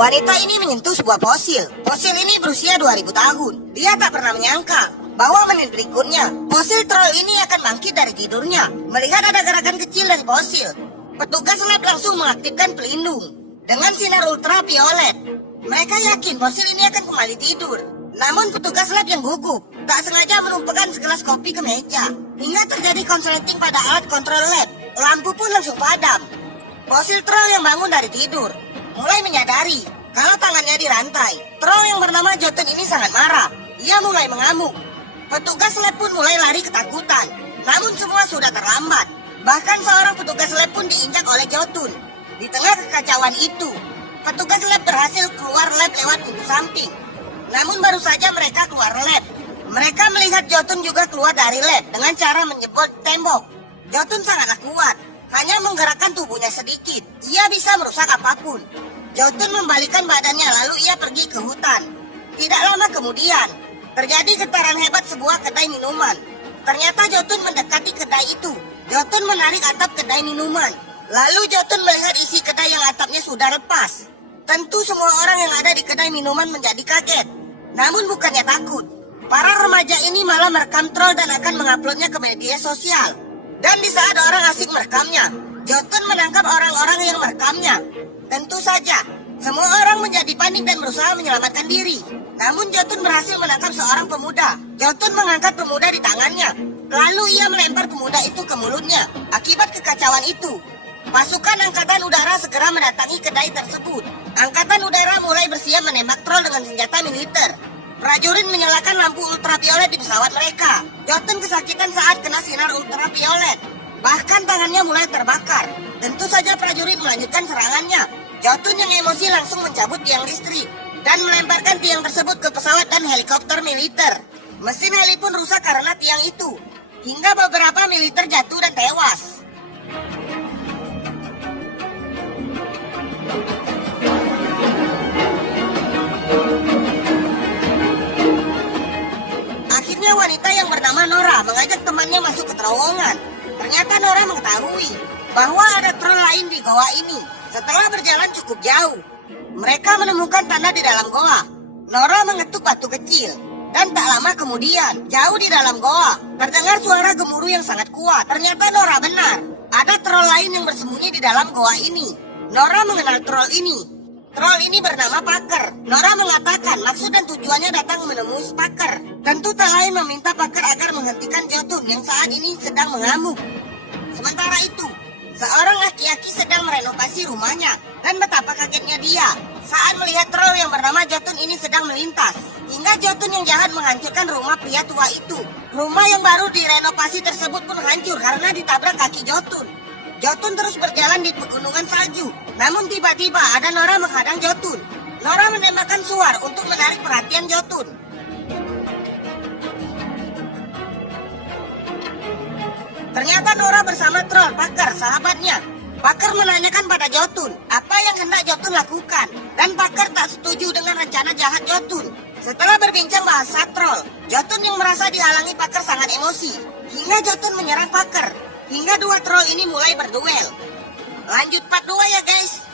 Wanita ini menyentuh sebuah fosil. Fosil ini berusia 2000 tahun. Dia tak pernah menyangka bahwa menit berikutnya, fosil troll ini akan bangkit dari tidurnya. Melihat ada gerakan kecil dari fosil, petugas lab langsung mengaktifkan pelindung dengan sinar ultraviolet. Mereka yakin fosil ini akan kembali tidur. Namun petugas lab yang gugup tak sengaja menumpahkan segelas kopi ke meja, hingga terjadi konsleting pada alat kontrol lab. Lampu pun langsung padam. Fosil troll yang bangun dari tidur mulai menyadari kalau tangannya dirantai. Troll yang bernama Jotun ini sangat marah. Ia mulai mengamuk. Petugas lab pun mulai lari ketakutan. Namun semua sudah terlambat. Bahkan seorang petugas lab pun diinjak oleh Jotun. Di tengah kekacauan itu, petugas lab berhasil keluar lab lewat pintu samping. Namun baru saja mereka keluar lab, mereka melihat Jotun juga keluar dari lab dengan cara menjebol tembok. Jotun sangatlah kuat. Hanya menggerakkan tubuhnya sedikit, ia bisa merusak apapun. Jotun membalikkan badannya lalu ia pergi ke hutan. Tidak lama kemudian, terjadi getaran hebat sebuah kedai minuman. Ternyata Jotun mendekati kedai itu. Jotun menarik atap kedai minuman. Lalu Jotun melihat isi kedai yang atapnya sudah lepas. Tentu semua orang yang ada di kedai minuman menjadi kaget. Namun bukannya takut. Para remaja ini malah merekam troll dan akan menguploadnya ke media sosial. Dan di saat orang asing merekamnya, Jotun menangkap orang-orang yang merekamnya. Tentu saja, semua orang menjadi panik dan berusaha menyelamatkan diri. Namun Jotun berhasil menangkap seorang pemuda. Jotun mengangkat pemuda di tangannya. Lalu ia melempar pemuda itu ke mulutnya. Akibat kekacauan itu, pasukan Angkatan Udara segera mendatangi kedai tersebut. Angkatan Udara mulai bersiap menembak troll dengan senjata militer. Prajurit menyalakan lampu ultraviolet di pesawat mereka. Jotun kesakitan saat kena sinar ultraviolet. Bahkan tangannya mulai terbakar. Tentu saja prajurit melanjutkan serangannya. Jotun yang emosi langsung mencabut tiang listrik dan melemparkan tiang tersebut ke pesawat dan helikopter militer. Mesin heli pun rusak karena tiang itu. Hingga beberapa militer jatuh dan tewas. Akhirnya wanita yang bernama Nora mengajak temannya masuk ke terowongan. Ternyata Nora mengetahui bahwa ada troll lain di goa ini. Setelah berjalan cukup jauh, mereka menemukan tanda di dalam goa. Nora mengetuk batu kecil. Dan tak lama kemudian, jauh di dalam goa, terdengar suara gemuruh yang sangat kuat. Ternyata Nora benar. Ada troll lain yang bersembunyi di dalam goa ini. Nora mengenal troll ini. Troll ini bernama Packer. Nora mengatakan maksud dan tujuannya datang menemui Packer. Tentu tak lain meminta Packer agar menghentikan Jotun yang saat ini sedang mengamuk. Sementara itu, seorang laki-laki sedang merenovasi rumahnya. Dan betapa kagetnya dia saat melihat troll yang bernama Jotun ini sedang melintas. Hingga Jotun yang jahat menghancurkan rumah pria tua itu. Rumah yang baru direnovasi tersebut pun hancur karena ditabrak kaki Jotun. Jotun terus berjalan di pegunungan salju. Namun tiba-tiba ada Nora menghadang Jotun. Nora menembakkan suar untuk menarik perhatian Jotun. Ternyata Nora bersama troll Packer, sahabatnya. Packer menanyakan pada Jotun apa yang hendak Jotun lakukan. Dan Packer tak setuju dengan rencana jahat Jotun. Setelah berbincang bahasa troll, Jotun yang merasa dihalangi Packer sangat emosi. Hingga Jotun menyerang Packer. Hingga dua troll ini mulai berduel. Lanjut part 2 ya guys.